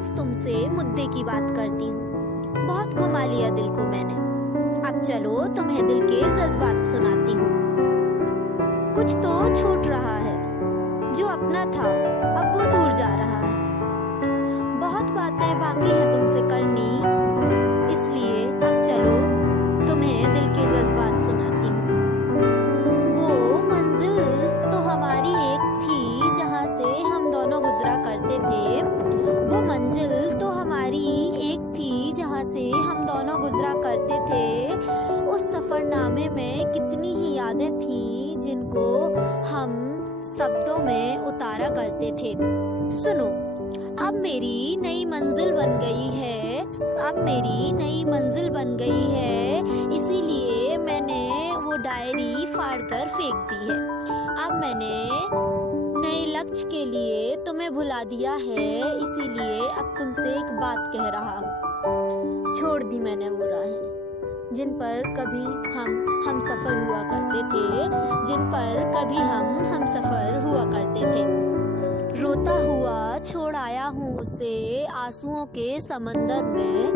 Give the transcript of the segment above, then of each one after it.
आज तुमसे मुद्दे की बात करती हूँ। बहुत घुमा लिया दिल को मैंने, अब चलो तुम्हें दिल के जज्बात सुनाती हूँ। कुछ तो छूट रहा है, जो अपना था अब वो दूर जा रहा है। बहुत बातें बाकी है तुमसे करनी, इसलिए अब चलो तुम्हें दिल के जज्बात सुनाती हूँ। वो मंजिल तो हमारी एक थी जहाँ से हम दोनों गुजरा करते थे। वो मंजिल तो हमारी एक थी जहाँ से हम दोनों गुजरा करते थे। उस सफरनामे में कितनी ही यादें थीं जिनको हम शब्दों में उतारा करते थे। सुनो, अब मेरी नई मंजिल बन गई है, अब मेरी नई मंजिल बन गई है, इसीलिए मैंने वो डायरी फाड़ कर फेंक दी है। अब मैंने नए लक्ष्य के लिए तुम्हें भुला दिया है, इसीलिए अब तुमसे एक बात कह रहा हूँ। छोड़ दी मैंने वो राहें जिन पर कभी हम सफर हुआ करते थे, जिन पर कभी हम सफर हुआ करते थे। रोता हुआ छोड़ आया हूँ उसे आंसुओं के समंदर में,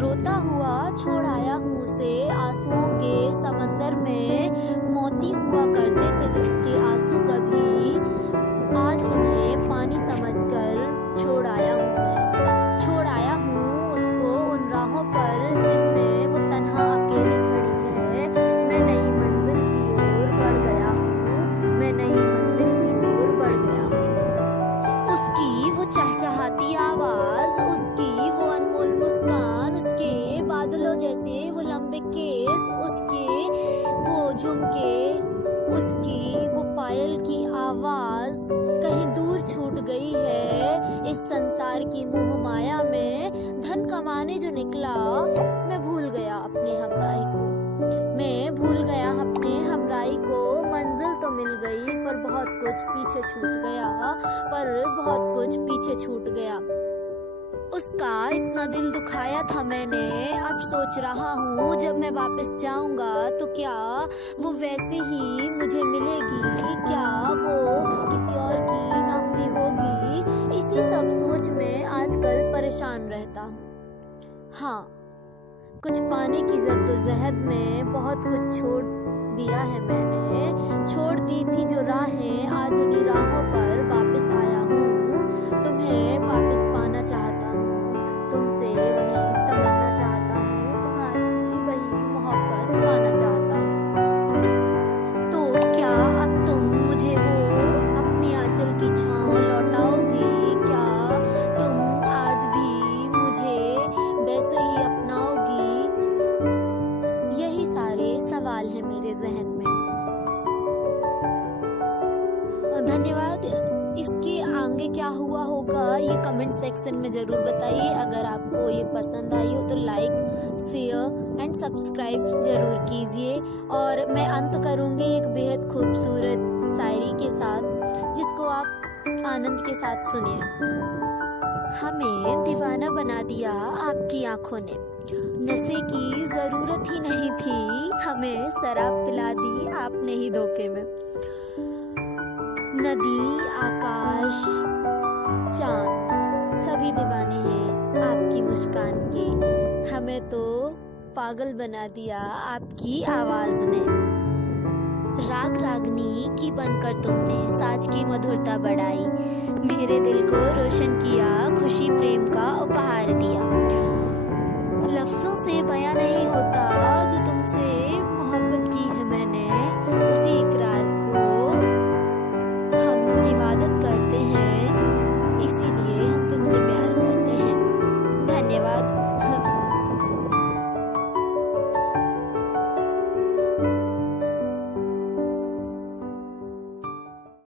रोता हुआ छोड़ आया हूँ उसे आंसुओं के समंदर में। मोती हुआ करते थे जिसके आंसू कभी, आज उन्हें पानी समझकर छोड़ आया हूँ मैं। छोड़ आया हूँ उसको उन राहों पर जिनमें वो तन्हा अकेली खड़ी है। मैं नई मंजिल की ओर बढ़ गया हूँ, मैं नई मंजिल की ओर बढ़ गया हूँ। उसकी वो चहचहाती आवाज, उसकी वो अनमोल मुस्कान, उसके बादलों जैसे वो लंबे केस, उसके वो झुमके, उसकी वो पायल की आवाज कहीं दूर छूट गई है। इस संसार की मोह माया में धन कमाने जो निकला, मैं भूल गया अपने हमराही को, मैं भूल गया अपने हमराही को। मंजिल तो मिल गई पर बहुत कुछ पीछे छूट गया, पर बहुत कुछ पीछे छूट गया। उसका इतना दिल दुखाया था मैंने, अब सोच रहा हूँ जब मैं वापस जाऊंगा तो क्या वो वैसे ही मुझे मिलेगी, क्या वो किसी और की ना हुई होगी। इसी सब सोच में आजकल परेशान रहता हूँ। हाँ, कुछ पाने की जद्दोजहद में बहुत कुछ छोड़ दिया है मैंने, छोड़ दी थी जो राहें, आज उन्हीं राहों पर वापस आया हूँ। तुम्हें वापस पाना चाहता हूँ, तुमसे वही तमन्ना चाहता हूँ, तुम्हारी वही मोहब्बत पाना चाहता हूँ। तो क्या अब तुम मुझे वो अपनी आंचल की छाँव लौटाओगे? क्या तुम आज भी मुझे वैसे ही अपनाओगी? यही सारे सवाल हैं मेरे जहन में। धन्यवाद। इसके आगे क्या हुआ होगा ये कमेंट सेक्शन में ज़रूर बताइए। अगर आपको ये पसंद आई हो तो लाइक, शेयर एंड सब्सक्राइब ज़रूर कीजिए। और मैं अंत करूँगी एक बेहद खूबसूरत शायरी के साथ, जिसको आप आनंद के साथ सुनिए। हमें दीवाना बना दिया आपकी आंखों ने, नशे की ज़रूरत ही नहीं थी, हमें शराब पिला दी आपने ही धोखे में। नदी, आकाश, चांद सभी दीवाने हैं आपकी मुस्कान के, हमें तो पागल बना दिया आपकी आवाज़ ने। राग रागनी की बनकर तुमने साज की मधुरता बढ़ाई, मेरे दिल को रोशन किया